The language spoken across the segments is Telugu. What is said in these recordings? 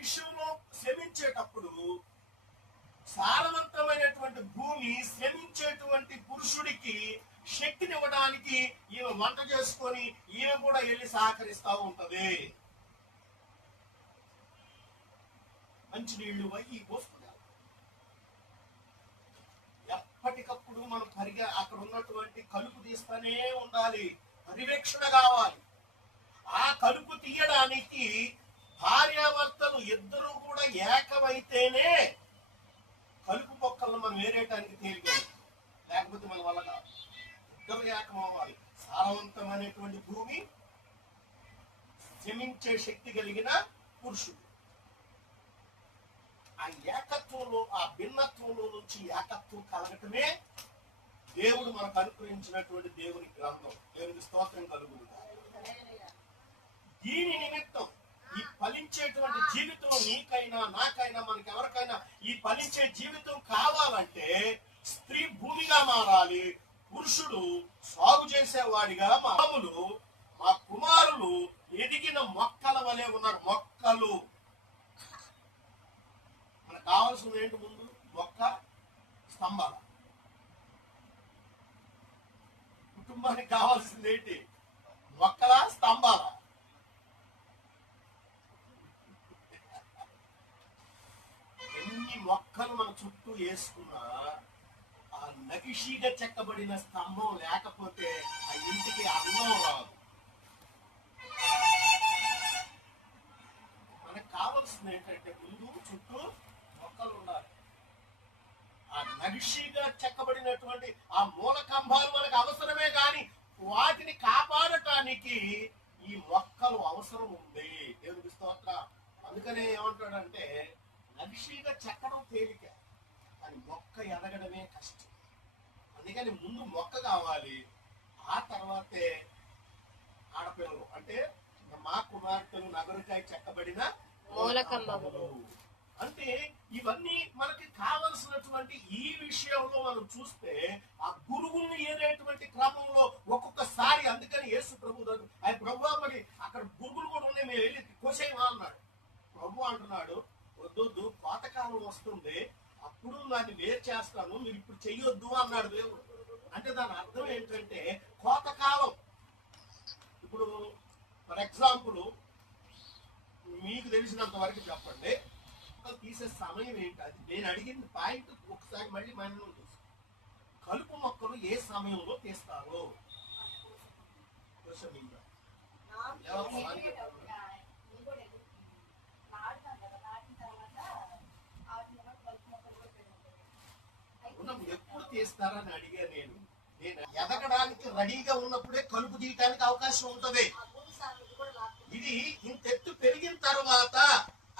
విషయంలో శ్రమించేటప్పుడు సారవంతమైనటువంటి భూమి శ్రమించేటువంటి పురుషుడికి శక్తినివ్వడానికి ఈమె వంట చేసుకొని ఈమె కూడా వెళ్ళి సహకరిస్తూ ఉంటది. మంచినీళ్లు అయ్యి పోసుకున్నారు. ఎప్పటికప్పుడు మనం అక్కడ ఉన్నటువంటి కలుపు తీస్తూనే ఉండాలి, పర్యవేక్షణ కావాలి. ఆ కలుపు తీయడానికి భార్యాభర్తలు ఇద్దరు కూడా ఏకమైతేనే కలుపు మొక్కలను మనం వేరేయటానికి తేలిక, లేకపోతే మన వల్ల కాదు. ఇద్దరు ఏకం అవ్వాలి. సారవంతమైనటువంటి భూమి, శ్రమించే శక్తి కలిగిన పురుషుడు. ఆ ఏకత్వంలో, ఆ భిన్నత్వంలో నుంచి ఏకత్వం కలగటమే దేవుడు మనకు అనుగ్రహించినటువంటి దేవుని గ్రంథం. దేవునికి స్తోత్రం కలుగును. దీని నిమిత్తం ఈ ఫలించేటువంటి జీవితం నీకైనా నాకైనా మనకి ఎవరికైనా ఈ ఫలించే జీవితం కావాలంటే స్త్రీ భూమిగా మారాలి, పురుషుడు సాగు చేసేవాడిగా. మామూలు మా కుమారులు ఎదిగిన మొక్కల వలె ఉన్నారు. మొక్కలు మనకు కావాల్సింది ఏంటి? ముందు మొక్క స్తంభాల. కుటుంబానికి కావాల్సింది ఏంటి? మొక్కల స్తంభాల. ఎన్ని మొక్కలు మన చుట్టూ వేసుకున్నా ఆ నగిషిగా చెక్కబడిన స్తంభం లేకపోతే ఆ ఇంటికి అందం రాదు. మనకు కావాల్సింది ఏంటంటే ముందు చుట్టూ మొక్కలు ఉండాలి. ఆ నగిషిగా చెక్కబడినటువంటి ఆ మూల కంబాలు మనకు అవసరమే, కానీ వాటిని కాపాడటానికి ఈ మొక్కలు అవసరం ఉంది. దేవునికి స్తోత్రం. అందుకనే ఏమంటాడంటే నగిషిగా చెక్కడం తేలిక, కానీ మొక్క ఎదగడమే కష్టం. అందుకని ముందు మొక్క కావాలి, ఆ తర్వాతే ఆడపిల్లలు. అంటే మా కుమార్తెలు నగరుకాయ చెక్కబడిన మూలకంబములు. అంటే ఇవన్నీ మనకి కావలసినటువంటి ఈ విషయంలో మనం చూస్తే ఆ గురువుల్ని ఏదేటువంటి క్రమంలో ఒక్కొక్కసారి, అందుకని యేసు ప్రభు ఆయన ప్రభు మరి అక్కడ గురుగులు కూడా ఉన్నాయి, మేము వెళ్ళి కోసేయమా అన్నాడు. ప్రభు అంటున్నాడు, వద్దొద్దు, పాతకాలం వస్తుంది, అప్పుడు దాన్ని వేరు చేస్తాను, మీరు ఇప్పుడు చెయ్యొద్దు అన్నాడు దేవుడు. అంటే దాని అర్థం ఏంటంటే కోతకాలం. ఇప్పుడు ఫర్ ఎగ్జాంపుల్ మీకు తెలిసినంత వరకు చెప్పండి, తీసే సమయం ఏంటి? అది నేను అడిగిన పాయింట్ ఒకసారి మళ్ళీ మనం చూసి, కలుపు మొక్కలు ఏ సమయంలో తీస్తారు? ఎప్పుడు తీస్తారని అడిగా నేను. ఎదగడానికి రెడీగా ఉన్నప్పుడే కలుపు తీయటానికి అవకాశం ఉంటది. ఇది ఇంతెత్తు పెరిగిన తర్వాత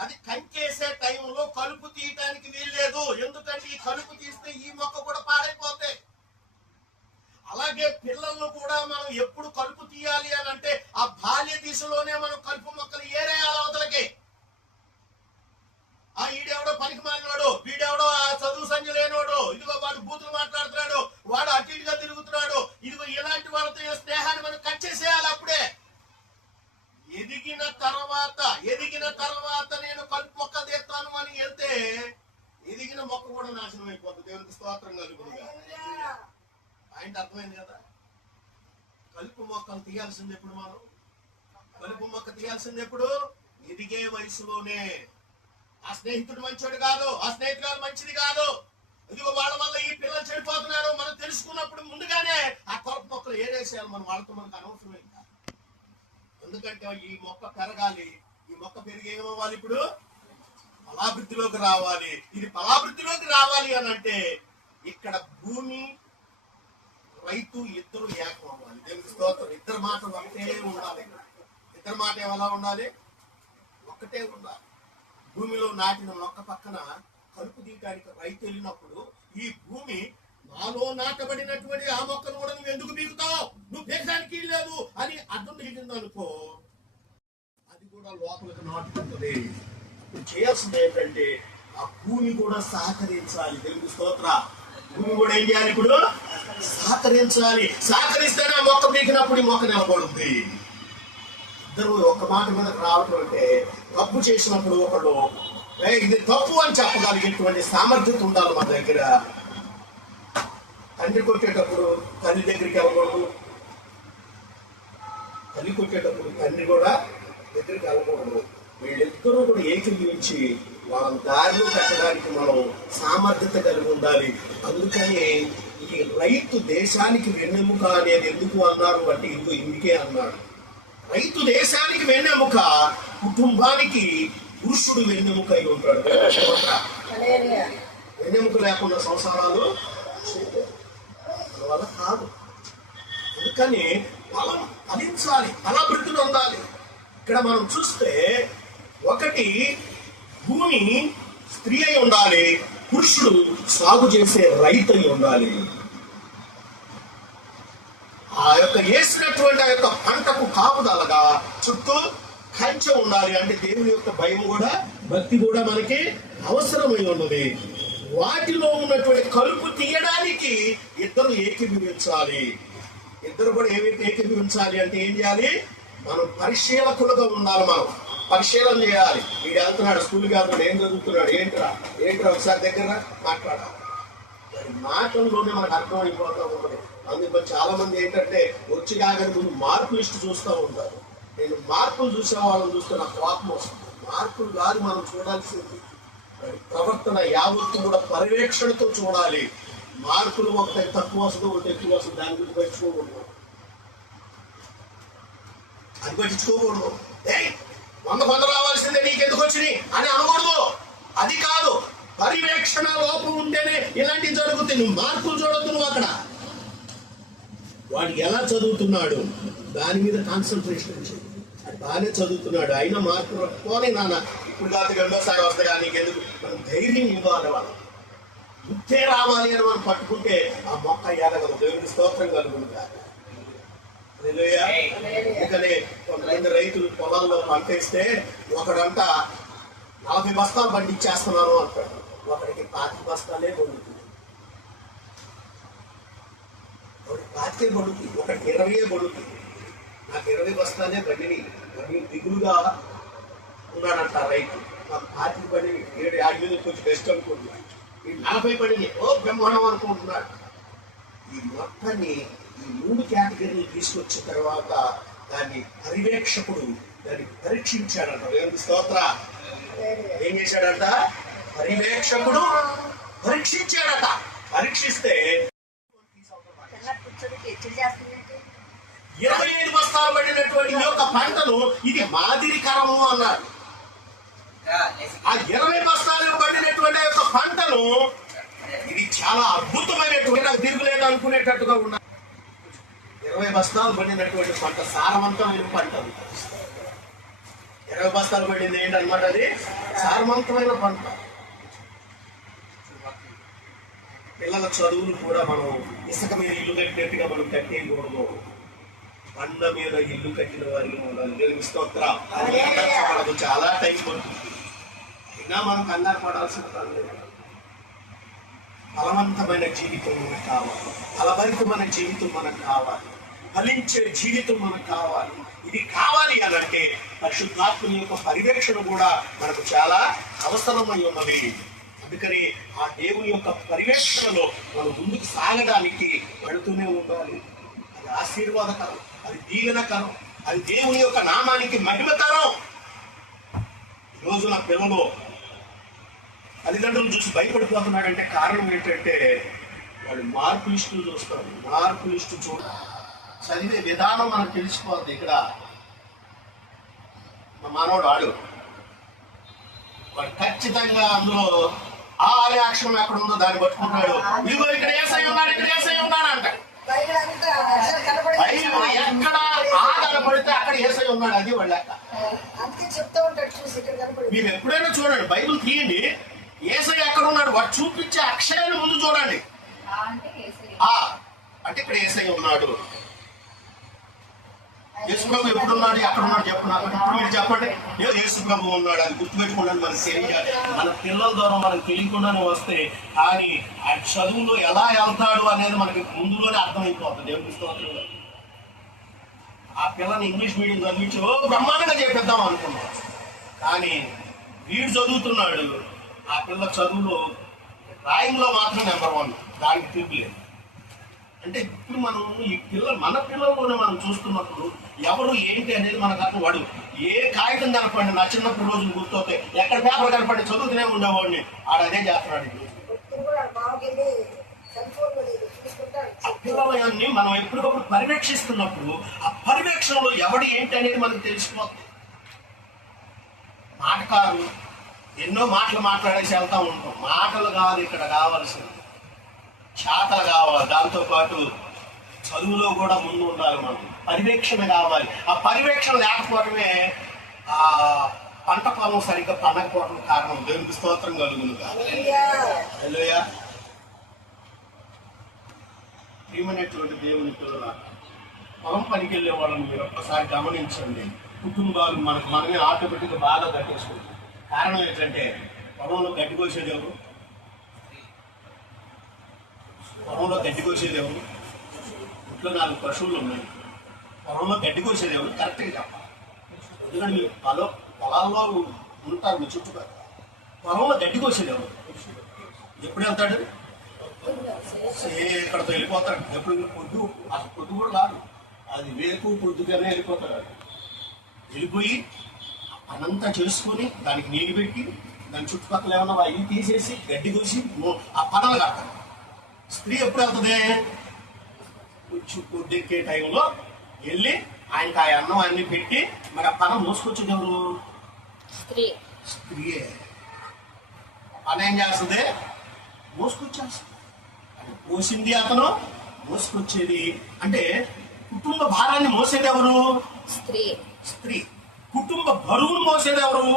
అది కంకేసే టైంలో కలుపు తీయటానికి వీల్లేదు. ఎందుకంటే ఈ కలుపు తీస్తే ఈ మొక్క కూడా పాడైపోతాయి. అలాగే పిల్లలను కూడా మనం ఎప్పుడు కలుపు తీయాలి అని అంటే ఆ బాల్య దిశలోనే మనం కలుపు మొక్కలు ఏరేయాలి అవతలకి. ఆ ఈడెవడో పనికి మారినాడు, వీడెవడో చదువు సంఖ్య లేనోడు, ఇదిగో వాడు బూతులు మాట్లాడుతున్నాడు, వాడు అటు ఇటుగా తిరుగుతున్నాడు, ఇదిగో ఇలాంటి వాళ్ళతో స్నేహాన్ని మనం కట్ చేసేయాలి. అప్పుడే ఎదిగిన తర్వాత నేను కలుపు మొక్క తీస్తాను అని వెళ్తే ఎదిగిన మొక్క కూడా నాశనం అయిపోతుంది. దేవునికి స్తోత్రం కలుగునుగా. పాయింట్ అర్థమైంది కదా? కలుపు మొక్కలు తీయాల్సింది ఎప్పుడు? మనం కలుపు మొక్క తీయాల్సింది ఎప్పుడు? ఎదిగే వయసులోనే. ఆ స్నేహితుడు మంచోడు కాదు, ఆ స్నేహితురాలు మంచిది కాదు, ఇదిగో వాళ్ళ వల్ల ఈ పిల్లలు చెడిపోతున్నారు మనం తెలుసుకున్నప్పుడు ముందుగానే ఆ కలుపు మొక్కలు ఏరేసేయాలి. మనం వాళ్ళతో మనకు అనవసరమే. ఎందుకంటే ఈ మొక్క పెరగాలి, ఈ మొక్క పెరిగి ఏమవ్వాలి? ఇప్పుడు ఫలాభివృద్ధిలోకి రావాలి. ఇది ఫలాభివృద్ధిలోకి రావాలి అని అంటే ఇక్కడ భూమి, రైతు ఇద్దరు ఏకం అవ్వాలి. దేవునికి స్తోత్రం. ఇద్దరు మాట ఒకటే ఉండాలి. ఇద్దరు మాట ఎలా ఉండాలి? ఒక్కటే ఉండాలి. భూమిలో నాటిన మొక్క పక్కన కలుపు తీయటానికి రైతు వెళ్ళినప్పుడు ఈ భూమి నాలో నాటబడినటువంటి ఆ మొక్కను కూడా నువ్వు ఎందుకు బీగుతావు, నువ్వు పీకడానికి లేదు అని అర్థం తీసింది అనుకో, అది కూడా లోపలికి నాటుకుంటుంది. ఇప్పుడు చేయాల్సింది ఏంటంటే ఆ భూమి కూడా సహకరించాలి. దేవునికి స్తోత్ర. భూమి కూడా ఏం చేయాలి? ఇప్పుడు సహకరించాలి. సహకరిస్తేనే ఆ మొక్క పీకినప్పుడు ఈ మొక్క నిలబడుతుంది. ఇద్దరు ఒక మాట మీదకి రావటం అంటే తప్పు చేసినప్పుడు ఒకళ్ళు ఇది తప్పు అని చెప్పగలిగేటువంటి సామర్థ్యత ఉండాలి మన దగ్గర. తండ్రి కొట్టేటప్పుడు తల్లి దగ్గరికి వెళ్ళకూడదు, తల్లి కొట్టేటప్పుడు తండ్రి కూడా దగ్గరికి వెళ్ళకూడదు. వీళ్ళిద్దరూ కూడా ఏకీభవించి వాళ్ళ దారిలో పెట్టడానికి మనం సామర్థ్యత కలిగి ఉండాలి. అందుకని ఈ రైతు దేశానికి వెన్నెముక అనేది ఎందుకు అన్నారు అంటే ఇందుకే అన్నాడు. రైతు దేశానికి వెన్నెముక, కుటుంబానికి పురుషుడు వెన్నెముక అయి ఉంటాడు. వెన్నెముక లేకుండా సంసారాలు వల్ల కాదు. అందుకని ఫలం ఫలించాలి, ఫలాభివృద్ధి పొందాలి. ఇక్కడ మనం చూస్తే ఒకటి భూమి స్త్రీ అయి ఉండాలి, పురుషుడు సాగు చేసే రైతు అయి ఉండాలి. ఆ యొక్క వేసినటువంటి ఆ యొక్క పంటకు కాపుదలగా చుట్టూ కంచె ఉండాలి. అంటే దేవుని యొక్క భయం కూడా భక్తి కూడా మనకి అవసరమై ఉన్నది. వాటిలో ఉన్నటువంటి కలుపు తీయడానికి ఇద్దరు ఏకీభవించాలి. ఇద్దరు కూడా ఏమైతే ఏకీభవించాలి అంటే ఏం చేయాలి? మనం పరిశీలకులుగా ఉండాలి. మనం పరిశీలన చేయాలి. వీడు వెళ్తున్నాడు స్కూల్కి వెళ్తున్నాడు, ఏం చదువుతున్నాడు, ఏంట్రా ఒకసారి దగ్గర మాట్లాడాలి. మరి మాటల్లోనే మనకు అర్థమైపోతూ ఉంటుంది. అందుకు చాలా మంది ఏంటంటే వచ్చి కాగానే ముందు మార్పు లిస్ట్ చూస్తూ ఉంటారు. నేను మార్పులు చూసే వాళ్ళని చూస్తే నాకు కోపం వస్తుంది. మార్పులు కాదు మనం చూడాల్సింది, ప్రవర్తన యావత్తు కూడా పర్యవేక్షణతో చూడాలి. మార్పులు ఒకటి తక్కువ వస్తుంది, ఒకటి ఎక్కువ వస్తుంది, దాని గురించి పట్టించుకోకూడదు. అది పట్టించుకోకూడదు. 100 రావాల్సిందే నీకెందుకు వచ్చినాయి అని అనకూడదు. అది కాదు, పర్యవేక్షణ లోపం ఉంటేనే ఇలాంటివి జరుగుతాయి. నువ్వు మార్పులు చూడొద్దు. నువ్వు అక్కడ వాడు ఎలా చదువుతున్నాడు దాని మీద కాన్సన్ట్రేషన్ చేయి. అది బాగానే చదువుతున్నాడు, అయినా మార్పులు పోనీ నాన్న ఇప్పుడు కాదు రెండోసారి వస్తాయి, నీకెందుకు? మనం ధైర్యం ఇవ్వాలి. వాళ్ళు గుర్తే రావాలి అని మనం పట్టుకుంటే ఆ మొక్క ఎదగదు. దేవునికి స్తోత్రం కలుగుతుంది. అందుకనే కొంతమంది రైతులు పొలాల్లో పంటేస్తే ఒకడంట 40 బస్తాలు పండించేస్తున్నాను అంటాడు, ఒకడికి 5 బస్తాలే పండుతుంది. ఒకటి 5 పండుతుంది, ఒకటి 20 పండుతుంది. నాకు 20 బస్తాలే బండిని దిగులుగా ఉన్నాడంట రైతు. నాకు 5 బండిని 7 ఆడి మీద కొంచెం బెస్ట్ అనుకుంటున్నాడు. ఈ 40 బండిని బ్రహ్మాండం అనుకుంటున్నాడు. ఈ మొత్తాన్ని ఈ 3 కేటగిరీలు తీసుకొచ్చిన తర్వాత దాన్ని పర్యవేక్షకుడు దాన్ని పరీక్షించాడంట. దేవునికి స్తోత్ర. ఏం చేశాడంట? పర్యవేక్షకుడు పరీక్షించాడట. పరీక్షిస్తే 25 బస్తాలు పడినటువంటి ఈ యొక్క పంటను ఇది మాదిరికరము అన్నాడు. ఆ 20 బస్తాలు పడినటువంటి యొక్క పంటను ఇది చాలా అద్భుతమైనటువంటి, నాకు తిరుగులేదు అనుకునేటట్టుగా ఉన్నా. 20 బస్తాలు పడినటువంటి పంట సారవంతమైన పంట. 20 బస్తాలు పడింది ఏంటన్నమాట? అది సారవంతమైన పంట. పిల్లల చదువులు కూడా మనం ఇసుక మీద ఇల్లు కట్టినట్టుగా మనం కట్టేయకూడదు. బండ మీద ఇల్లు కట్టిన వారికి ఉండాలి. దేవునికి స్తోత్రం. అది పడదు, చాలా టైం పడుతుంది. అయినా మనం కంగారు పడాల్సిన పని లేదు. ఫలవంతమైన జీవితం మనకు కావాలి, ఫలభరితమైన జీవితం మనకు కావాలి, ఫలించే జీవితం మనకు కావాలి. ఇది కావాలి అనంటే పరిశుద్ధాత్మ యొక్క పర్యవేక్షణ కూడా మనకు చాలా అవసరమై ఉన్నది. అందుకని ఆ దేవుని యొక్క పర్యవేక్షణలో మనం ముందుకు సాగడానికి పడుతూనే ఉండాలి. అది ఆశీర్వాదకరం, అది దీవెనకరం, అది దేవుని యొక్క నామానికి మహిమకరం. ఈరోజు నా పిల్లలు తల్లిదండ్రులు చూసి భయపడిపోతున్నాడంటే కారణం ఏంటంటే వాళ్ళు మార్పు లిస్టులు చూస్తారు. మార్పు లిస్టు చదివే విధానం మనకు తెలిసిపోతుంది. ఇక్కడ మా మానవుడు వాడు ఖచ్చితంగా అందులో ఆ అనే అక్షరం ఎక్కడ ఉందో దాన్ని పట్టుకుంటాడు. ఇదిగో ఇక్కడ ఏసై ఉన్నాడు, ఇక్కడ ఏసై ఉన్నాడు అంటాడు. ఎక్కడ ఆ కనపడితే అక్కడ ఏసై ఉన్నాడు, అది వాళ్ళ లెక్క. మీరు ఎప్పుడైనా చూడండి, బైబిల్ తీయండి, ఏసై ఎక్కడ ఉన్నాడు వాడు చూపించే అక్షరాన్ని ముందు చూడండి. అంటే ఇక్కడ ఏసై ఉన్నాడు. యేసుప్రభు ఎప్పుడున్నాడు, ఎక్కడ ఉన్నాడు చెప్పు నాకు. ఇప్పుడు మీరు చెప్పండి, యేసుప్రభు ఉన్నాడు, అది గుర్తుపెట్టుకోండి. మనకు తెలియాలి. మన పిల్లల ద్వారా మనకు తెలియకుండానే వస్తే కానీ ఆ చదువులో ఎలా వెళ్తాడు అనేది మనకి ముందులోనే అర్థమైపోతుంది. దేవుని స్తోత్రం. ఆ పిల్లని ఇంగ్లీష్ మీడియం చదివించి బ్రహ్మాండంగా చేపిద్దాం అనుకున్నాం. కానీ వీడు చదువుతున్నాడు, ఆ పిల్ల చదువులో డ్రాయింగ్లో మాత్రం నెంబర్ 1, దానికి తిరుగులేదు. అంటే ఇప్పుడు మనం ఈ మన పిల్లల్లోనే మనం చూస్తున్నప్పుడు ఎవరు ఏంటి అనేది మనకు అర్థం. వాడు ఏ కాగితం కనపడి నా చిన్నప్పుడు రోజులు గుర్తవుతాయి, ఎక్కడ పేపర్ కనపడి చదువుతూనే ఉండేవాడిని, ఆడు అదే చేస్తున్నాడు. ఆ పిల్లలని మనం ఎప్పటికప్పుడు పర్యవేక్షిస్తున్నప్పుడు ఆ పర్యవేక్షణలో ఎవడు ఏంటి అనేది మనకు తెలిసిపోతుంది. మాటకారు ఎన్నో మాటలు మాట్లాడేసి వెళ్తా ఉంటాం. మాటలు కాదు ఇక్కడ కావాల్సింది, చేతలు కావాలి. దాంతోపాటు చదువులో కూడా ముందు ఉండాలి. మనం పర్యవేక్షణ కావాలి. ఆ పర్యవేక్షణ లేకపోవడమే ఆ పంట పొలం సరిగ్గా పండకపోవడం కారణం. దేవునికి స్తోత్రం కలుగును. హల్లెలూయా. ప్రియమైనటువంటి దేవుని పిల్లల, పొలం పనికి వెళ్ళే వాళ్ళని మీరు ఒక్కసారి గమనించండి. కుటుంబాలు మనమే ఆటోమేటిక్గా బాగా కట్టేసుకుంటాం. కారణం ఏంటంటే పొలంలో గడ్డి కోసేది ఎవరు? పొలంలో గడ్డి కోసేది ఎవరు? ఇంట్లో 4 పశువులు ఉన్నాయి, పొలంలో గడ్డి కోసేది ఎవరు? కరెక్ట్గా చెప్పాలి. ఎందుకంటే మీరు పొలాల్లో ఉంటారు, మీ చుట్టుపక్కల. పొలంలో గడ్డి కోసేది ఎవరు? ఎప్పుడు వెళ్తాడు? ఇక్కడతో వెళ్ళిపోతాడు. ఎప్పుడు పొద్దు కూడా రాదు, అది వేకు పొద్దుగానే వెళ్ళిపోతాడు. వెళ్ళిపోయి పనంతా చేసుకొని దానికి నీళ్ళు పెట్టి దాని చుట్టుపక్కల ఏమన్నా ఇల్లు తీసేసి గడ్డి కోసి ఆ పనులు కడతాడు. స్త్రీ ఎప్పుడు వెళ్తుంది? పొద్దెక్కే టైంలో వెళ్ళి ఆయనకి ఆ అన్నం అన్ని పెట్టి మరి ఆ పనం మోసుకొచ్చేది ఎవరు? స్త్రీయే. పని ఏం చేస్తుంది? మోసుకొచ్చేస్తుంది. అంటే మోసింది అతను, మోసుకొచ్చేది. అంటే కుటుంబ భారాన్ని మోసేది ఎవరు? స్త్రీ. కుటుంబ బరువును మోసేది ఎవరు?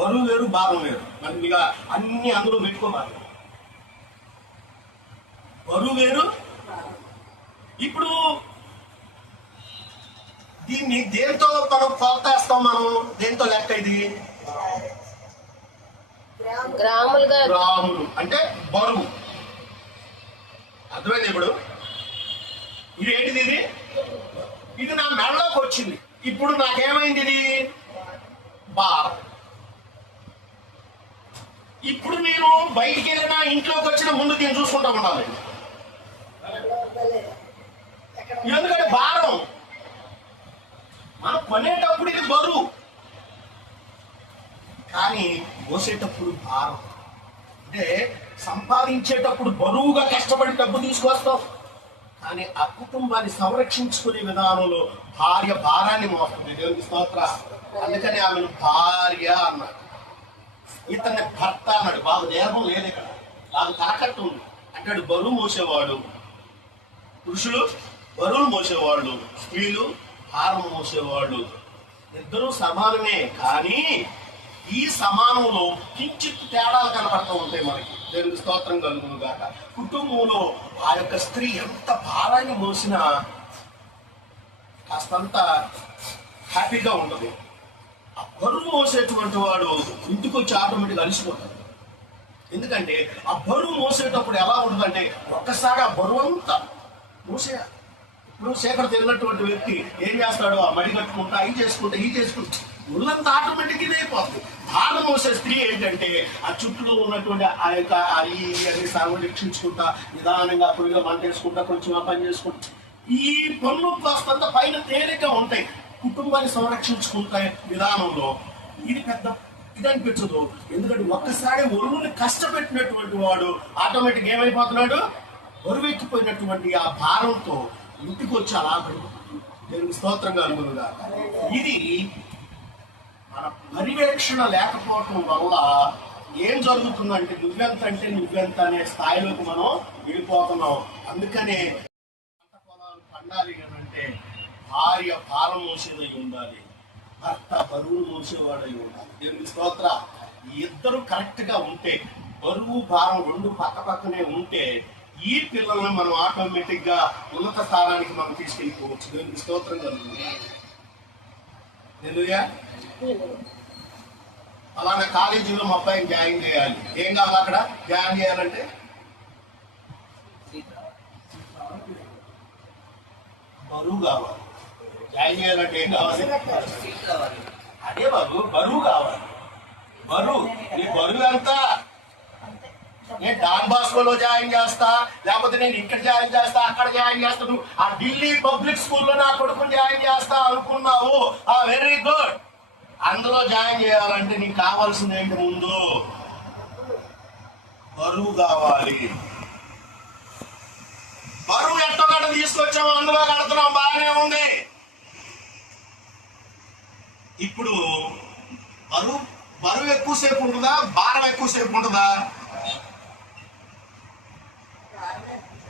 బరువు వేరు, భారం వేరు. మనకి ఇక అన్ని అందులో పెట్టుకోవాలి. బరువు వేరు. ఇప్పుడు దీన్ని దేంతో మనం కొలతేస్తాం? మనం దేంతో లెక్క? ఇది గ్రాములు అంటే బరువు. అర్థమైంది? ఇప్పుడు ఏంటిది? ఇది నా మెడలోకి వచ్చింది. ఇప్పుడు నాకేమైంది? ఇది భారం. ఇప్పుడు నేను బయటికి వెళ్ళినా ఇంట్లోకి వచ్చిన ముందు దీన్ని చూసుకుంటా ఉండాలి. ఎందుకంటే భారం. మనం కొనేటప్పుడు ఇది బరువు, కానీ మోసేటప్పుడు భారం. అంటే సంపాదించేటప్పుడు బరువుగా కష్టపడి డబ్బు తీసుకొస్తాం, కానీ ఆ కుటుంబాన్ని సంరక్షించుకునే విధానంలో భార్య భారాన్ని మోస్తుంది. దేవునికి స్తోత్ర. అందుకని ఆమెను భార్య అన్నాడు, ఇతన్ని భర్త అన్నాడు. బాగా నేర్పం లేదు ఇక్కడ, బాగా తాకట్టు ఉంది. అంటాడు బరువు మోసేవాడు పురుషులు, బరువులు మోసేవాళ్ళు స్త్రీలు, భారం మోసేవాళ్ళు. ఇద్దరూ సమానమే, కానీ ఈ సమానంలో కించిత్ తేడాలు కనపడుతూ ఉంటాయి మనకి. దేవునికి స్తోత్రం కలుగును గాక. కుటుంబంలో ఆ యొక్క స్త్రీ ఎంత భారాన్ని మోసినా కాస్తంత హ్యాపీగా ఉంటుంది. ఆ బరువు మోసేటువంటి వాడు ఇంటికి వచ్చి ఆటోమేటిక్గా అలసిపోతాడు. ఎందుకంటే ఆ బరువు మోసేటప్పుడు ఎలా ఉంటుందంటే ఒక్కసారి ఆ బరువు అంతా మోసేయాలి. ఇప్పుడు శేఖర్ తిరిగినటువంటి వ్యక్తి ఏం చేస్తాడు? ఆ మడి కట్టుకుంటా, ఈ చేసుకుంటా ఒళ్ళంతా ఆటోమేటిక్ ఇదైపోతుంది. భారం మోసే స్త్రీ ఏంటంటే ఆ చుట్టూలో ఉన్నటువంటి ఆ యొక్క అన్ని సంరక్షించుకుంటా, నిదానంగా పొడిగా మంట వేసుకుంటా, కొంచెం ఆ పని చేసుకుంటా, ఈ పనులు కాస్తంత పైన తేలిగ్గా ఉంటాయి. కుటుంబాన్ని సంరక్షించుకుంటే విధానంలో ఇది పెద్ద ఇది అనిపించదు. ఎందుకంటే ఒక్కసారి ఒరువుని కష్టపెట్టినటువంటి వాడు ఆటోమేటిక్ ఏమైపోతున్నాడు? బరువెక్కిపోయినటువంటి ఆ భారంతో ఇంటికి వచ్చి అలా దేవునికి స్తోత్రంగా అనుగుణంగా. ఇది మన పర్యవేక్షణ లేకపోవటం వల్ల ఏం జరుగుతుందంటే నువ్వెంత అనే స్థాయిలోకి మనం వెళ్ళిపోతున్నాం. అందుకనే పంట పొలాలు పండాలి అంటే భార్య భారం మోసేదై ఉండాలి, భర్త బరువును మోసేవాడై ఉండాలి. దేవునికి స్తోత్ర. ఈ ఇద్దరు కరెక్ట్ గా ఉంటే, బరువు భారం రెండు పక్క పక్కనే ఉంటే ఈ పిల్లల్ని మనం ఆటోమేటిక్ గా ఉన్నత స్థానానికి మనం తీసుకెళ్ళిపోవచ్చు. దేవునికి స్తోత్రం కలుగుతుంది. హల్లెలూయా. అలానే కాలేజీలో మా అబ్బాయిని జాయిన్ చేయాలి. ఏం కావాలి అక్కడ జాయిన్ చేయాలంటే? బరువు కావాలి. జాయిన్ చేయాలంటే ఏం కావాలి? అదే బాబు, బరువు కావాలి. బరువు, నీ బరువు ఎంత? నేను డాన్ బాస్కోలో జాయిన్ చేస్తా, లేకపోతే నేను ఇక్కడ జాయిన్ చేస్తా, అక్కడ జాయిన్ చేస్తా, నువ్వు ఆ ఢిల్లీ పబ్లిక్ స్కూల్లో నా కొడుకుని జాయిన్ చేస్తా అనుకున్నావు. Very good. అందులో జాయిన్ చేయాలంటే నీకు కావాల్సింది ఏంటి? ముందు బరువు కావాలి. బరువు ఎంతో గంట తీసుకొచ్చాము, అందులో కడుతున్నాం, బాగానే ఉంది. ఇప్పుడు బరువు ఎక్కువసేపు ఉంటుందా, భారం ఎక్కువసేపు ఉంటుందా?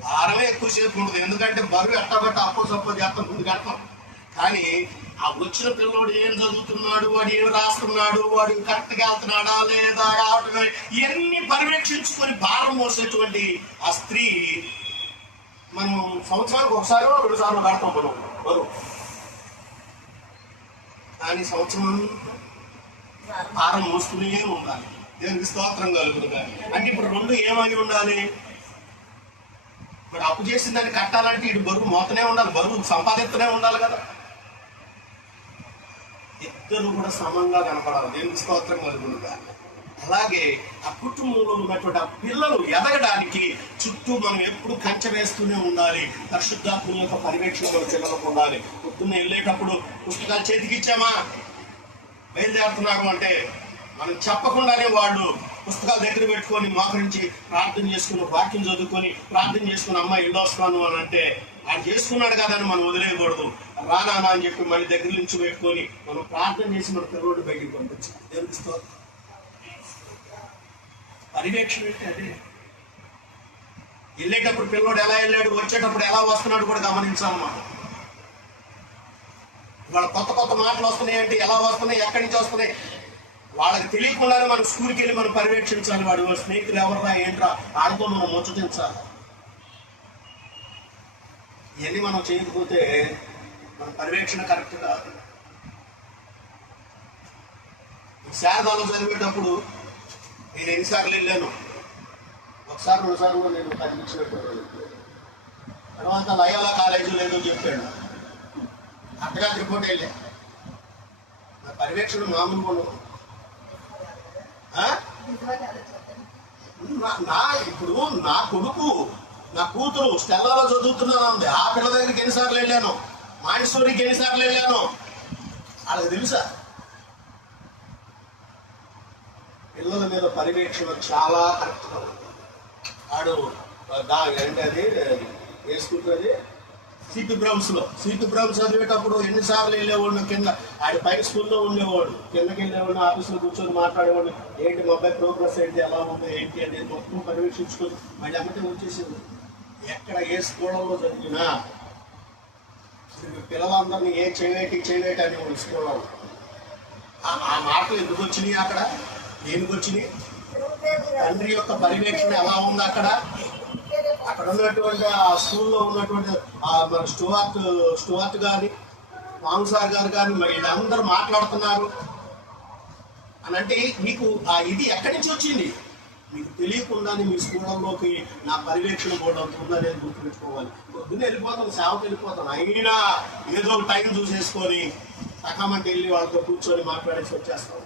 భారమే ఎక్కువసేపు ఉంటుంది. ఎందుకంటే బరువు ఎట్టబట్ట అప్పో సప్పో చేస్తాం, ముందు కడతాం. కానీ ఆ వచ్చిన పిల్లోడు ఏం చదువుతున్నాడు, వాడు ఏం రాస్తున్నాడు, వాడు కరెక్ట్గా వెళ్తున్నాడా లేదా, ఇవన్నీ పర్యవేక్షించుకొని భారం మోసేటువంటి ఆ స్త్రీ మనం సంవత్సరానికి ఒకసారి 2 సార్లు కడతాం మనం బరువు. కానీ సంవత్సరం భారం మోస్తూనే ఉండాలి. దేవునికి స్తోత్రం కలుగుతుంది. అంటే ఇప్పుడు 2 ఏమై ఉండాలి? ఇప్పుడు అప్పు చేసిన దాన్ని కట్టాలంటే ఇటు బరువు మోతనే ఉండాలి, బరువు సంపాదిస్తూనే ఉండాలి కదా. ఇద్దరు కూడా సమంగా కనపడాలి. దేవునికి స్తోత్రం కలుగుతుంది. అలాగే ఆ కుటుంబంలో ఉన్నటువంటి ఆ పిల్లలు ఎదగడానికి చుట్టూ మనం ఎప్పుడు కంచె వేస్తూనే ఉండాలి. పరిశుద్ధాత్మ యొక్క పర్యవేక్షణ పిల్లలకు ఉండాలి. పొద్దున్న వెళ్ళేటప్పుడు పుస్తకాలు చేతికి ఇచ్చామా, బయలుదేరుతున్నారు అంటే మనం చెప్పకుండానే వాళ్ళు పుస్తకాలు దగ్గర పెట్టుకొని మోకరించి ప్రార్థన చేసుకుని, వాక్యం చదువుకొని ప్రార్థన చేసుకుని, అమ్మాయి ఇల్లు వస్తాను అని అంటే ఆయన చేసుకున్నాడు కదా అని మనం వదిలేయకూడదు. రానా అని చెప్పి మళ్ళీ దగ్గర నుంచి పెట్టుకొని మనం ప్రార్థన చేసి మన పిల్లలు బయటికి పంపించాలి. దేవునికి స్తోత్రం. పర్యవేక్షణ అంటే అదే. వెళ్ళేటప్పుడు పిల్లోడు ఎలా వెళ్ళాడు, వచ్చేటప్పుడు ఎలా వస్తున్నాడు కూడా గమనించాలన్నమాట. వాళ్ళ కొత్త కొత్త మాటలు వస్తున్నాయి అంటే ఎలా వస్తున్నాయి, ఎక్కడి నుంచి వస్తున్నాయి వాళ్ళకి తెలియకుండానే మనం స్కూల్కి వెళ్ళి మనం పర్యవేక్షించాలి. వాడు స్నేహితులు ఎవర్రా ఏంట్రా ఆడితో మనం ముచ్చటించాలి. ఇవన్నీ మనం చేయకపోతే మన పర్యవేక్షణ కరెక్ట్ కాదు. శారదాలో చదివేటప్పుడు నేను ఎన్నిసార్లు వెళ్ళాను, 1 సారి 2 సార్లు కూడా నేను కనిపించినట్టు. తర్వాత లయోలా కాలేజీలో ఏదో చెప్పాడు, అర్ధరాత్రి పూట వెళ్ళా. నా పర్యవేక్షణ మామూలుగా ఉండదు. ఇప్పుడు నా కొడుకు, నా కూతురు స్టెల్లాలో చదువుతున్నాను ఉంది. ఆ పిల్ల దగ్గరికి ఎన్నిసార్లు వెళ్ళాను, మాండిసోరికి ఎన్నిసార్లు వెళ్ళాను వాళ్ళకి తెలుసా. పిల్లల మీద పర్యవేక్షణ చాలా కరెక్ట్గా ఉంది. ఆడు ఏంటి అది వేసుకుంటుంది సిపి బ్రౌన్స్ చదివేటప్పుడు ఎన్నిసార్లు వెళ్ళేవాడు కింద. ఆడి పై స్కూల్లో ఉండేవాడు, కిందకి వెళ్ళేవాడు, ఆఫీసులో కూర్చొని మాట్లాడేవాడు. ఏంటి మా అబ్బాయి ప్రోగ్రెస్ ఏంటి, ఎలా ఉంది ఏంటి అనేది మొత్తం పర్యవేక్షించుకొని మళ్ళీ అమ్మటే వచ్చేసేది. ఎక్కడ ఏ స్కూళ్ళలో చదివినా పిల్లలందరినీ ఏ చేయవేటి అనేవాడు స్కూల్లో. ఆ మాటలు ఎందుకు వచ్చినాయి, అక్కడ దేనికి వచ్చినాయి? తండ్రి యొక్క పర్యవేక్షణ ఎలా ఉంది అక్కడ ఉన్నటువంటి ఆ స్కూల్లో ఉన్నటువంటి మన స్టువార్ట్ గారి, మాంసార్ గారు కానీ మరి వీళ్ళందరూ మాట్లాడుతున్నారు అని అంటే మీకు ఆ ఇది ఎక్కడి నుంచి వచ్చింది? మీకు తెలియకుండానే మీ స్కూళ్ళలోకి నా పర్యవేక్షణ బోర్డు అంత ఉందనేది గుర్తుపెట్టుకోవాలి. పొద్దున్న వెళ్ళిపోతాం, సేవకు వెళ్ళిపోతాం, అయినా ఏదో ఒక టైం చూసేసుకొని తకామంటే వెళ్ళి వాళ్ళతో కూర్చొని మాట్లాడేసి వచ్చేస్తాం.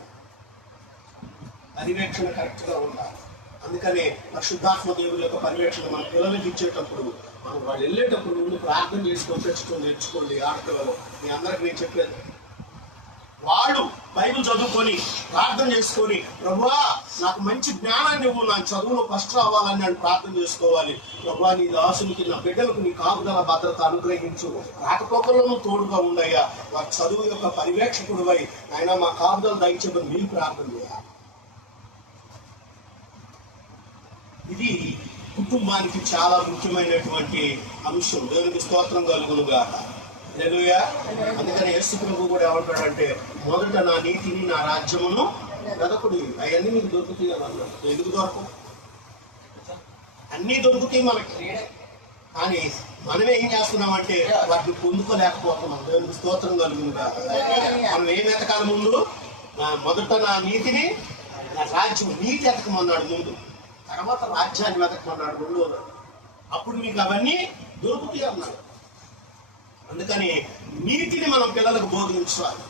పర్యవేక్షణ కరెక్ట్గా ఉండాలి. అందుకని పరిశుద్ధాత్మ దేవుని యొక్క పర్యవేక్షణ మన పిల్లలకి ఇచ్చేటప్పుడు మనం వాళ్ళు వెళ్ళేటప్పుడు ముందు ప్రార్థన చేసుకొని తెచ్చుకొని నేర్చుకోండి. ఆడపిల్లలు మీ అందరికి నేను చెప్పేది, వాళ్ళు బైబిల్ చదువుకొని ప్రార్థన చేసుకొని, ప్రభువా నాకు మంచి జ్ఞానాన్ని ఇవ్వు, నా చదువులో ఫస్ట్ రావాలని నేను ప్రార్థన చేసుకోవాలి. ప్రభువా నీ దాసునికి, నా బిడ్డలకు నీ కాపుదల భద్రత అనుగ్రహించు, రాకపోకలను తోడుగా ఉండయ్యా, వారి చదువు యొక్క పర్యవేక్షకుడివై ఆయన మా కాపుదల దయచేయమని మీరు ప్రార్థన చేయాలి. ఇది కుటుంబానికి చాలా ముఖ్యమైనటువంటి అంశం. దేవునికి స్తోత్రం కలుగునుగా. హల్లెలూయా. అందుకని యేసు ప్రభు కూడా ఏమంటాడంటే, మొదట నా నీతిని, నా రాజ్యమును వెదకుడి, అవన్నీ మీకు దొరుకుతాయి అన్నాడు. ఎందుకు దొరకవు? అన్నీ దొరుకుతాయి మనకి, కానీ మనం ఏం చేస్తున్నామంటే వాటిని పొందుకోలేకపోతున్నాం. దేవునికి స్తోత్రం కలుగునుగా. మనం ఏం వెతకాలి? ముందు మొదట నా నీతిని, నా రాజ్యం, నీతి ఎతకమన్నాడు ముందు, తర్వాత రాజ్యాన్ని వెతకమన్నాడు రెండోది. అప్పుడు మీకు అవన్నీ దొరుకుతాయి అన్నాడు. అందుకని నీతిని మనం పిల్లలకు బోధించాలి.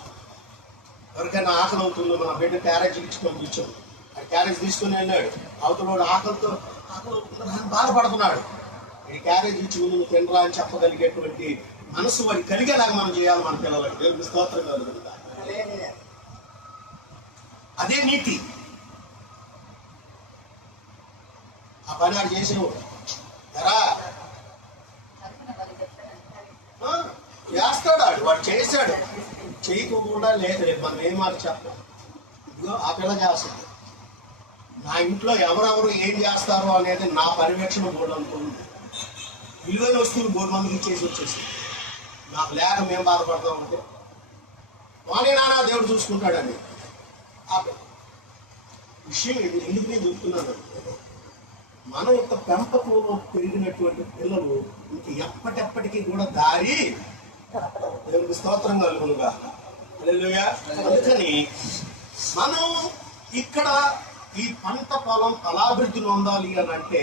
ఎవరికైనా ఆకలి అవుతుందో మన బిడ్డ క్యారేజ్ ఇచ్చి పంపించాం, ఆ క్యారేజ్ తీసుకుని వెళ్ళాడు, అవతల ఆకలితో బాధపడుతున్నాడు, ఈ క్యారేజ్ ఇచ్చి ముందు తినరా అని చెప్పగలిగేటువంటి మనసు వాడి కలిగేలాగా మనం చేయాలి మన పిల్లలకి. దేవునికి స్తోత్రం కలుగుతుందా. అదే నీతి. ఆ పని వాడు చేసేవాడు ఎరా చేస్తాడు, వాడు చేశాడు, చేయకుండా లేదు రేపు మనం ఏం మాట చెప్పం. ఇదిగో ఆ పిల్ల చేస్తాడు. నా ఇంట్లో ఎవరెవరు ఏం చేస్తారు అనేది నా పర్యవేక్షణ బోర్డు అనుకుంది. విలువైన వస్తువులు బోర్డు మందికి ఇచ్చేసి వచ్చేసి నాకు లేక మేము బాధపడతాం అంటే వానే నానా దేవుడు చూసుకుంటాడని ఆ విషయం ఎందుకు నేను చెప్తున్నాను. మన యొక్క పెంపకంలో పెరిగినటువంటి పిల్లలు ఇంక ఎప్పటికీ కూడా దారి దేవునికి స్తోత్రం కలుగునుగా. హల్లెలూయా. అందుకని మనం ఇక్కడ ఈ పంట పొలం ఫలాభివృద్ధి పొందాలి అని అంటే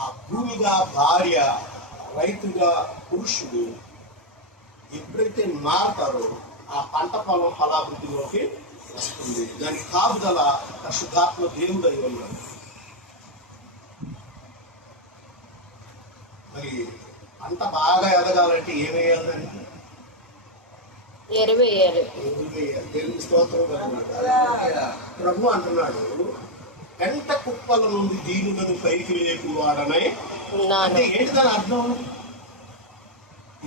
ఆ భూమిగా భార్య, రైతుగా పురుషుడు ఎప్పుడైతే మారతారో ఆ పంట పొలం ఫలాభివృద్ధిలోకి వస్తుంది. దానికి కాపుదల పరిశుద్ధాత్మ దేవుడు అయి ఉన్నాడు. మరి పంట బాగా ఎదగాలంటే ఏమేయాలని ఎరువు వేయాలి. దేవుని స్తోత్రం. ప్రభు అంటున్నాడు, పెంట కుప్పల నుండి దీనులను పైకి లేకువాడనై. అంటే ఏంటి దాని అర్థం?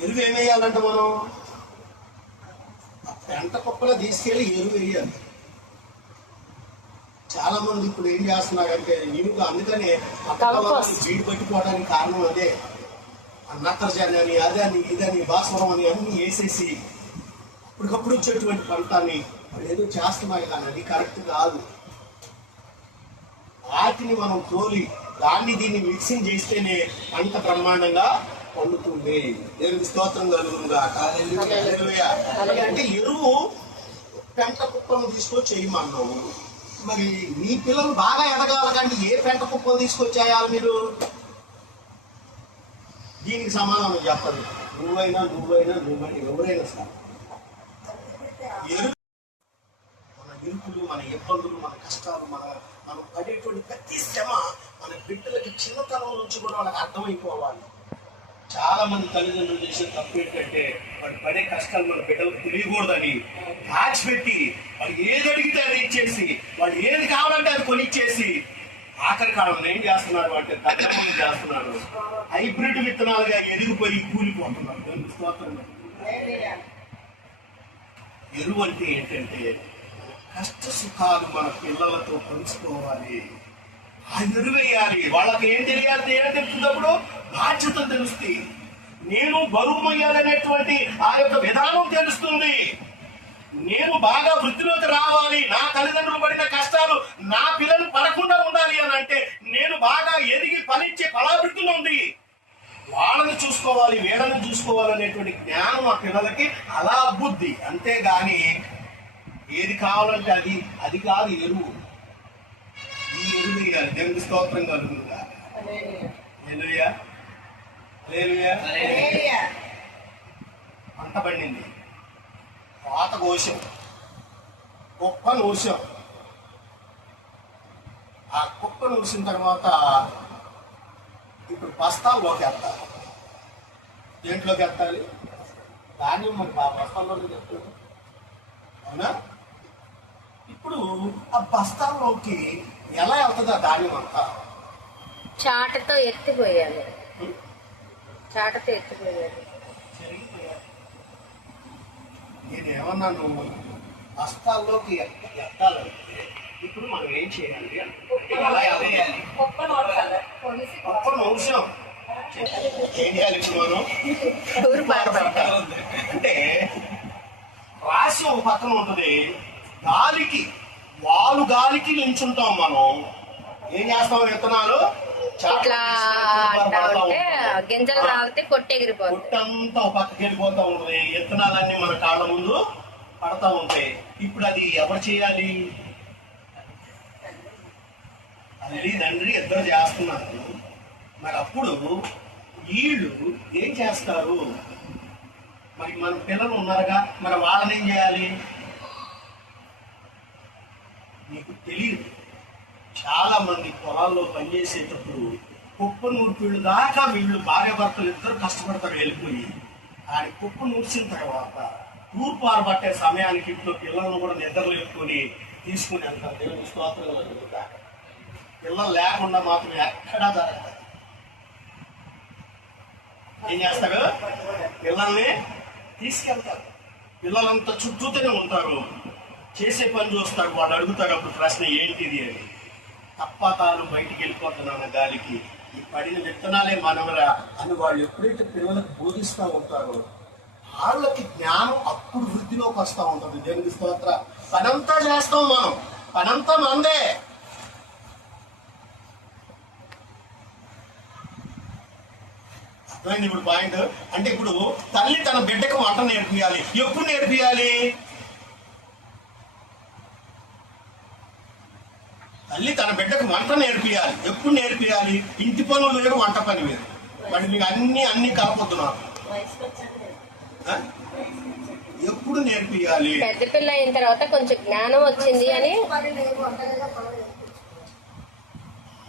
ఎరువు ఏమేయాలంట మనం? ఆ పెంట కుప్పలో తీసుకెళ్లి ఎరువు వేయాలి. చాలా మంది ఇప్పుడు ఏం చేస్తున్నారంటే నీవుగా, అందుకనే జీడి పట్టిపోవడానికి కారణం అదే. నత్రజని అని, అదని ఇదని భాస్వరం అని అన్ని వేసేసి అప్పటికప్పుడు వచ్చేటువంటి పంటని వాళ్ళు ఏదో చేస్తున్నాయి, కానీ అది కరెక్ట్ కాదు. వాటిని మనం తోలి దాన్ని దీన్ని మిక్సింగ్ చేస్తేనే పంట బ్రహ్మాండంగా పండుతుంది. దేవునికి స్తోత్రం కలుగునుగా. అంటే ఎరువు పెంట కుప్పను తీసుకొచ్చి వేయమన్నావు. మరి మీ పిల్లలు బాగా ఎదగాలి కానీ ఏ పెంట కుప్పలు తీసుకొచ్చేయాలి మీరు? దీనికి సమాధానం చెప్పదు. నువ్వైనా ఎవరైనా సరే మన ఇరుకులు, మన ఇబ్బందులు, మన కష్టాలు, మనం పడేటువంటి ప్రతి శ్రమ మన బిడ్డలకి చిన్నతనం నుంచి కూడా వాళ్ళకి అర్థమైపోవాలి. చాలా మంది తల్లిదండ్రులు చేసే తప్పు ఏంటంటే వాళ్ళు పడే కష్టాలు మన బిడ్డలకు తెలియకూడదని దాచిపెట్టి వాళ్ళు ఏది అడిగితే అది ఇచ్చేసి, వాళ్ళు ఏది కావాలంటే అది కొనిచ్చేసి ఆఖరి కాలంలో ఏం చేస్తున్నారు అంటే తగ్గమని చేస్తున్నారు. హైబ్రిడ్ విత్తనాలుగా ఎదిగిపోయి కూలిపోతున్నారు. ఎరువు అంటే ఏంటంటే కష్ట సుఖాలు మన పిల్లలతో పంచుకోవాలి. ఆ ఎరువు వేయాలి. వాళ్ళకి ఏం తెలియాలి? ఏం తెలుస్తున్నప్పుడు బాధ్యత తెలుస్తుంది. నేను బరువు మొయ్యాలనేటువంటి ఆ యొక్క విధానం తెలుస్తుంది. నేను బాగా వృద్ధిలోకి రావాలి, నా తల్లిదండ్రులు పడిన కష్టాలు నా పిల్లలు పడకుండా ఉండాలి అని అంటే నేను బాగా ఎదిగి ఫలించే ఫలాభివృద్ధిలో ఉంది. వాళ్ళని చూసుకోవాలి, వీళ్ళని చూసుకోవాలనేటువంటి జ్ఞానం ఆ పిల్లలకి అలా బుద్ధి. అంతేగాని ఏది కావాలంటే అది కాదు ఎరువు. ఈ ఎరువు వేయాలి. దేవునికి స్తోత్రం కలుగుతుందా. పంట పండింది, పాత కోశం, కుప్ప నూసాం. ఆ కుప్ప నూసిన తర్వాత ఇప్పుడు బస్తాల్లోకి ఎత్తాలి. దేంట్లోకి ఎత్తాలి? ధాన్యం మనకి ఆ బస్తాల్లోకి ఎత్తాలి, అవునా? ఇప్పుడు ఆ బస్తాల్లోకి ఎలా వెళ్తుంది ఆ ధాన్యం అంతా? చాటతో ఎత్తిపోయాలి. నేనేమన్నాను, బస్తాల్లోకి ఎత్తాలంటే ఇప్పుడు మనం ఏం చేయాలి? పప్పు నూసాం. ఏం చేయాలి ఇప్పుడు మనం? అంటే రాశి ఒక పక్కన ఉంటుంది, గాలికి నించుంటాం మనం. ఏం చేస్తాం? విత్తనాలు గింజలు రాగితే పొట్టంతా ఒక పక్కకి వెళ్ళిపోతా ఉంటుంది. విత్తనాలన్నీ మన కాళ్ళ ముందు పడతా ఉంటాయి. ఇప్పుడు అది ఎవరు చేయాలి? తల్లి తండ్రి ఇద్దరు చేస్తున్నారు. మరి అప్పుడు వీళ్ళు ఏం చేస్తారు? మరి మన పిల్లలు ఉన్నారుగా, మరి వాళ్ళని ఏం చేయాలి? నీకు తెలియదు. చాలా మంది పొలాల్లో పనిచేసేటప్పుడు కుప్ప నూర్పిళ్ళు దాకా వీళ్ళు భార్య భర్తలు ఇద్దరు కష్టపడతారు వెళ్ళిపోయి. ఆయన కుప్ప నూర్చిన తర్వాత తూర్పు ఆరబట్టే సమయానికి ఇంట్లో పిల్లలను కూడా నిద్ర లేపుకొని తీసుకుని వెళ్తారు. దేవుని స్తోత్రం కలుగుతా. పిల్లలు లేకుండా మాత్రం ఎక్కడా జరగదు. ఏం చేస్తారు? పిల్లల్ని తీసుకెళ్తారు. పిల్లలంతా చుట్టూతోనే ఉంటారు. చేసే పని చూస్తారు. వాళ్ళు అడుగుతారు అప్పుడు ప్రశ్న ఏంటిది అని. తప్ప తాను బయటికి వెళ్ళిపోతున్నాను గాలికి, ఈ పడిన విత్తనాలే మనవరా అని వాళ్ళు ఎప్పుడైతే పిల్లలకు బోధిస్తూ ఉంటారో వాళ్ళకి జ్ఞానం అప్పుడు వృద్ధిలోకి వస్తూ ఉంటుంది. దేవునికి స్తోత్ర. పనంతా చేస్తాం మనం, పనంతా మందే. అర్థమైంది ఇప్పుడు పాయింట్? అంటే ఇప్పుడు తల్లి తన బిడ్డకు వంట నేర్పియాలి. ఎప్పుడు నేర్పియాలి? తల్లి తన బిడ్డకు వంట నేర్పియాలి. ఎప్పుడు నేర్పియాలి? ఇంటి పనులు వేరు, వంట పని వేరు. మరి మీకు అన్ని కలపొద్దున్నారు. ఎప్పుడు నేర్పియాలి? పెద్ద పిల్ల అయిన తర్వాత కొంచెం జ్ఞానం వచ్చింది అని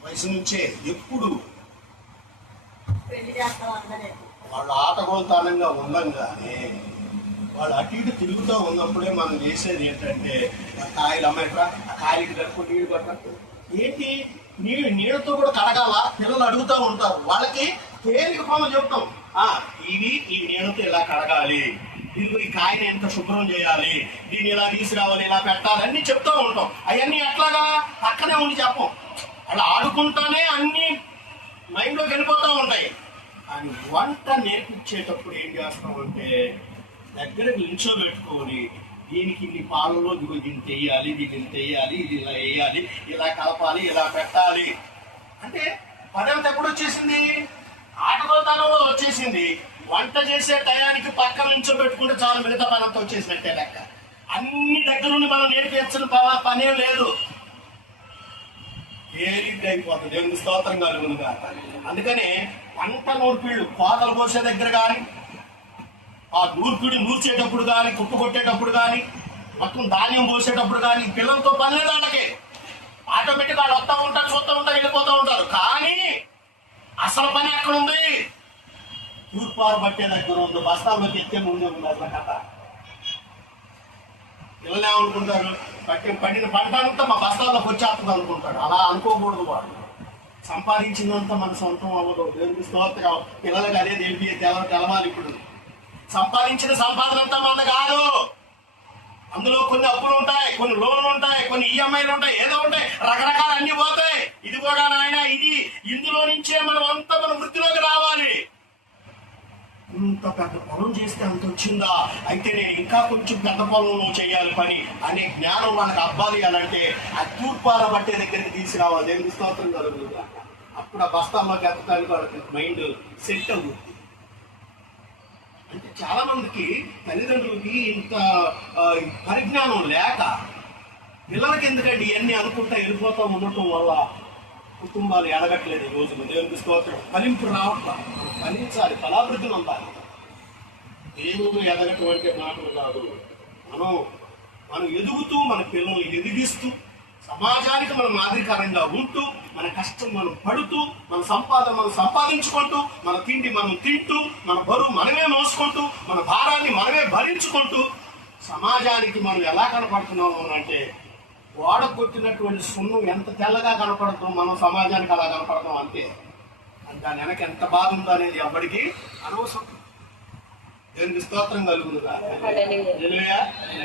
వయసు నుంచే. ఎప్పుడు? వాళ్ళు ఆటగోల్తానంగా ఉండంగానే వాళ్ళు అటు ఇటు తిరుగుతూ ఉన్నప్పుడే మనం చేసేది ఏంటంటే కాయలు అమ్మాయిట్రా, ఆ కాయలకి కట్టుకుని నీళ్ళు పట్ట ఏంటి నీళ్ళతో కూడా కడగాల. పిల్లలు అడుగుతూ ఉంటారు. వాళ్ళకి తేలిక పనులు చెప్తాం. ఈ నీళ్ళతో ఇలా కడగాలి, దీనికి ఈ కాయని ఎంత శుభ్రం చేయాలి, దీన్ని ఇలా తీసుకురావాలి, ఇలా పెట్టాలి అన్ని చెప్తూ ఉంటాం. అవన్నీ ఎట్లాగా పక్కనే ఉండి చెప్పం. అలా ఆడుకుంటానే అన్ని మైండ్లోకి వెళ్ళిపోతూ ఉంటాయి. అని వంట నేర్పించేటప్పుడు ఏం చేస్తామంటే దగ్గరకు నిల్చోబెట్టుకొని దీనికి ఇన్ని పాలలో దీన్ని తెయ్యాలి, దీన్ని తెయ్యాలి, ఇది ఇలా వేయాలి, ఇలా కలపాలి, ఇలా పెట్టాలి అంటే పదంతా ఎప్పుడు వచ్చేసింది? ఆటగోతనంలో వచ్చేసింది. వంట చేసే టయానికి పక్కన నిల్చోబెట్టుకుంటే చాలా మిగతా పనంతా వచ్చేసినట్టే లెక్క. అన్ని దగ్గరుండి మనం నేర్పించిన పనే లేదు. తేలిగ్గా అయిపోతుంది. దేవునికి స్తోత్రం కలుగునుగా. అందుకనే పంట నూర్పిళ్ళు కోతలు కోసే దగ్గర కానీ, ఆ నూర్పిడి నూర్చేటప్పుడు కానీ, కుట్టు కొట్టేటప్పుడు కానీ, మొత్తం ధాన్యం పోసేటప్పుడు కానీ పిల్లలతో పని లేదు వాళ్ళకి. ఆటోమేటిక్ వాళ్ళు వస్తూ ఉంటారు, చూస్తూ ఉంటారు, వెళ్ళిపోతూ ఉంటారు. కానీ అసలు పని ఎక్కడ ఉంది? తూర్పారు బట్టే దగ్గర ఉంది. బస్తాల్లోకి ఎత్తే ముందే ఉంది అసలు కథ. పిల్లలు ఏమనుకుంటారు? పడిన పంట అంతా మా బస్తాల్లోకి వచ్చేస్తుంది అనుకుంటాడు. అలా అనుకోకూడదు. వాడు సంపాదించిందంతా మన సొంతం అవ్వదు. దేవునికి స్తోత్రం. పిల్లలకు అదే తెలవాలి. ఇప్పుడు సంపాదించిన సంపాదన అంతా మన కాదు. అందులో కొన్ని అప్పులు ఉంటాయి, కొన్ని లోన్లు ఉంటాయి, కొన్ని ఈఎంఐలు ఉంటాయి, ఏదో ఉంటాయి, రకరకాల అన్ని పోతాయి. ఇది కూడా నాయన ఇందులో నుంచే మనం అంతా మన వృత్తిలోకి రావాలి. ఇంత పెద్ద పొలం చేస్తే అంత వచ్చిందా, అయితే నేను ఇంకా కొంచెం పెద్ద పొలంలో చేయాలి పని అనే జ్ఞానం వాళ్ళకి అబ్బాలి అనంటే ఆ తూర్పాల బట్టే దగ్గరికి తీసుకురావాలి. దేవునికి స్తోత్రం కలుగుతుంది. అప్పుడు ఆ బస్తాల్లోకి ఎత్తడానికి వాళ్ళకి మైండ్ సెట్ అవుతుంది. అంటే చాలా మందికి తల్లిదండ్రులకి ఇంత పరిజ్ఞానం లేక పిల్లలకి ఎందుకంటే ఇవన్నీ అనుకుంటా వెళ్ళిపోతూ ఉండటం వల్ల కుటుంబాలు ఎదగట్లేదు. ఈ రోజులు దేవునికి స్తోత్రం. ఫలింపు రావట్లా. ఫలించాలి, ఫలాభివృద్ధిని ఉండాలి. దేవుడు ఎదగటం అంటే మాటలు కాదు. మనం ఎదుగుతూ మన పిల్లల్ని ఎదిగిస్తూ సమాజానికి మనం మాదిరికరంగా ఉంటూ మన కష్టం మనం పడుతూ మన సంపాదన మనం సంపాదించుకుంటూ మన తిండి మనం తింటూ మన బరువు మనమే మోసుకుంటూ మన భారాన్ని మనమే భరించుకుంటూ సమాజానికి మనం ఎలా కనపడుతున్నాము అంటే గోడ కొట్టినటువంటి సున్నం ఎంత తెల్లగా కనపడుతాం మనం సమాజానికి అలా కనపడతాం అంతే. దాని వెనక ఎంత బాధ ఉందో అనేది ఎవ్వడికి అనవసరం. దేవునికి స్తోత్రం కలుగుతుందా?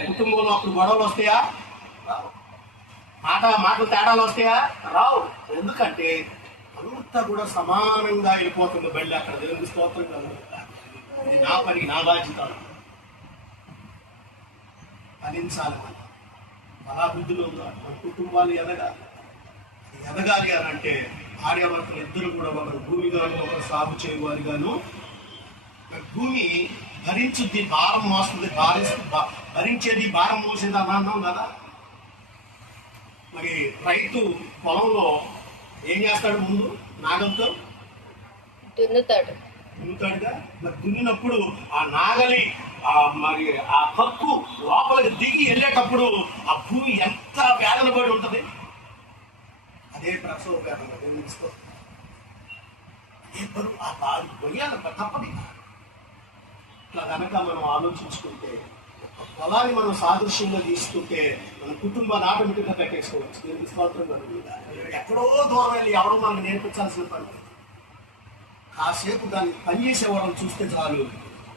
కుటుంబంలో అప్పుడు గొడవలు వస్తాయా? మాటలు తేడాలు వస్తాయా? రావు. ఎందుకంటే అంతా కూడా సమానంగా వెళ్ళిపోతుంది బయలు అక్కడ. దేవునికి స్తోత్రం కలుగుతుందా? ఇది నా పని, నా బాధ్యత. ఫలించాలి. మనం ఫలాభివృద్ధిలో ఉండాలి. మన కుటుంబాలు ఎదగాలి అని అంటే భార్యాభర్తలు ఇద్దరు కూడా ఒకరు భూమి గాను ఒకరు సాగు చేయవారు గాను. భూమి భరించుద్ది, భారం మోస్తుంది, భరించేది భారం మోసేది అని అన్నాం కదా. మరి రైతు పొలంలో ఏం చేస్తాడు? ముందు నాగంతో దున్నుతాడుగా. మరి దున్నినప్పుడు ఆ నాగలి మరి ఆ కక్కు లోపలికి దిగి వెళ్ళేటప్పుడు ఆ భూమి ఎంత వేదన పడి ఉంటది. అదే ప్రసవ వేదన, దేవునికి స్తోత్రం. అదే బరువు ఆ బాధ పోయాలి తప్పది. ఇట్లా కనుక మనం ఆలోచించుకుంటే, పొలాన్ని మనం సాదృశ్యంగా తీసుకుంటే మన కుటుంబాన్ని ఆటోమేటిక్గా కట్టేసుకోవచ్చు. దేవునికి స్తోత్రం కలుగుతుందా. ఎక్కడో దూరం వెళ్ళి ఎవరో మనకు నేర్పించాల్సిన పని. కాసేపు దాన్ని పనిచేసే వాళ్ళని చూస్తే చాలు,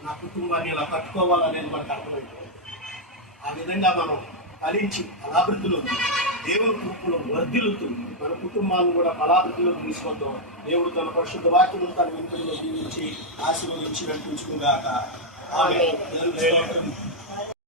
నా కుటుంబాన్ని ఇలా కట్టుకోవాలనేది మనకు అర్థమైపోతుంది. ఆ విధంగా మనం ఫలించి ఫలాభివృద్ధిలో దేవుని కృపలో వర్ధిల్లుతూ మన కుటుంబాన్ని కూడా ఫలాభివృద్ధిలో తీసుకొద్దాం. దేవుడు తన పరిశుద్ధ వాక్యం తన వెంటనే దీవించి ఆశీర్వదించి నడిపించుకుగాక. ఆమేన్.